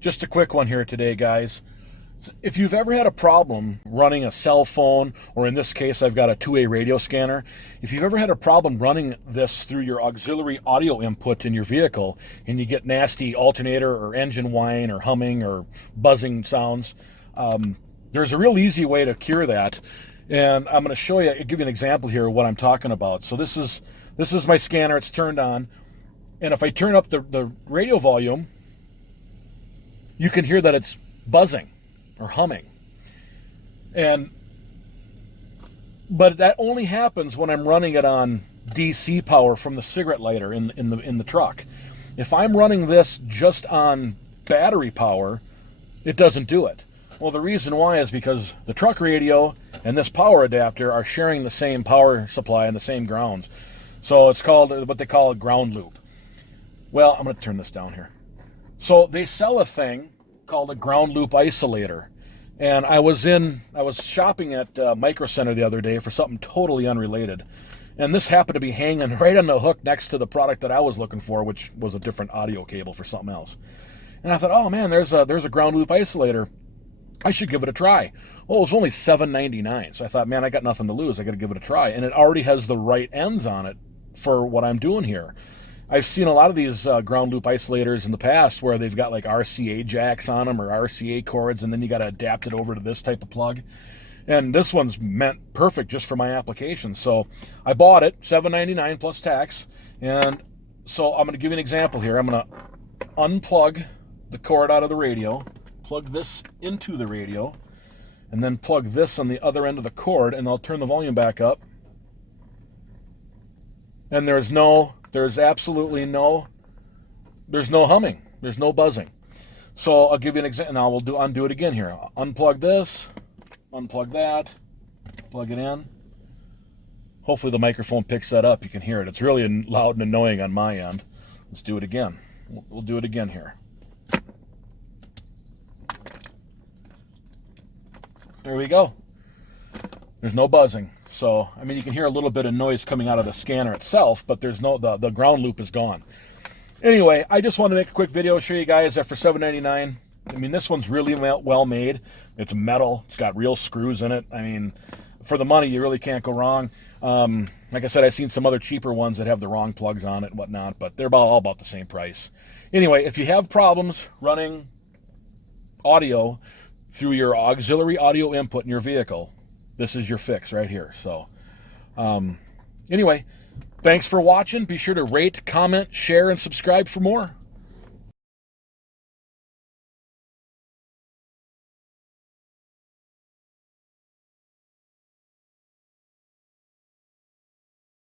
Just a quick one here today, guys. If you've ever had a problem running a cell phone, or in this case, I've got a 2A radio scanner. If you've ever had a problem running this through your auxiliary audio input in your vehicle and you get nasty alternator or engine whine or humming or buzzing sounds, there's a real easy way to cure that. And I'm going to show you, give you an example here of what I'm talking about. So this is my scanner. It's turned on. And if I turn up the radio volume, you can hear that it's buzzing or humming. But that only happens when I'm running it on DC power from the cigarette lighter in the truck. If I'm running this just on battery power, it doesn't do it. Well, the reason why is because the truck radio and this power adapter are sharing the same power supply and the same grounds. So it's called what they call a ground loop. Well, I'm going to turn this down here. So they sell a thing called a ground loop isolator. And I was shopping at Microcenter the other day for something totally unrelated. And this happened to be hanging right on the hook next to the product that I was looking for, which was a different audio cable for something else. And I thought, oh man, there's a ground loop isolator. I should give it a try. Well, it was only $7.99. So I thought, man, I got nothing to lose. I got to give it a try. And it already has the right ends on it for what I'm doing here. I've seen a lot of these ground loop isolators in the past where they've got like RCA jacks on them or RCA cords, and then you got to adapt it over to this type of plug. And this one's meant perfect just for my application. So I bought it, $7.99 plus tax. And so I'm going to give you an example here. I'm going to unplug the cord out of the radio, plug this into the radio, and then plug this on the other end of the cord, and I'll turn the volume back up. And there's absolutely no humming. There's no buzzing. So I'll give you an example. Now we'll undo it again here. I'll unplug this, unplug that, plug it in. Hopefully the microphone picks that up. You can hear it. It's really loud and annoying on my end. Let's do it again. We'll do it again here. There we go. There's no buzzing. So, I mean, you can hear a little bit of noise coming out of the scanner itself, but there's the ground loop is gone. Anyway, I just wanted to make a quick video, show you guys that for $7.99. I mean, this one's really well made. It's metal. It's got real screws in it. I mean, for the money, you really can't go wrong. Like I said, I've seen some other cheaper ones that have the wrong plugs on it and whatnot, but they're all about the same price. Anyway, if you have problems running audio through your auxiliary audio input in your vehicle, this is your fix right here. So anyway, thanks for watching. Be sure to rate, comment, share, and subscribe for more.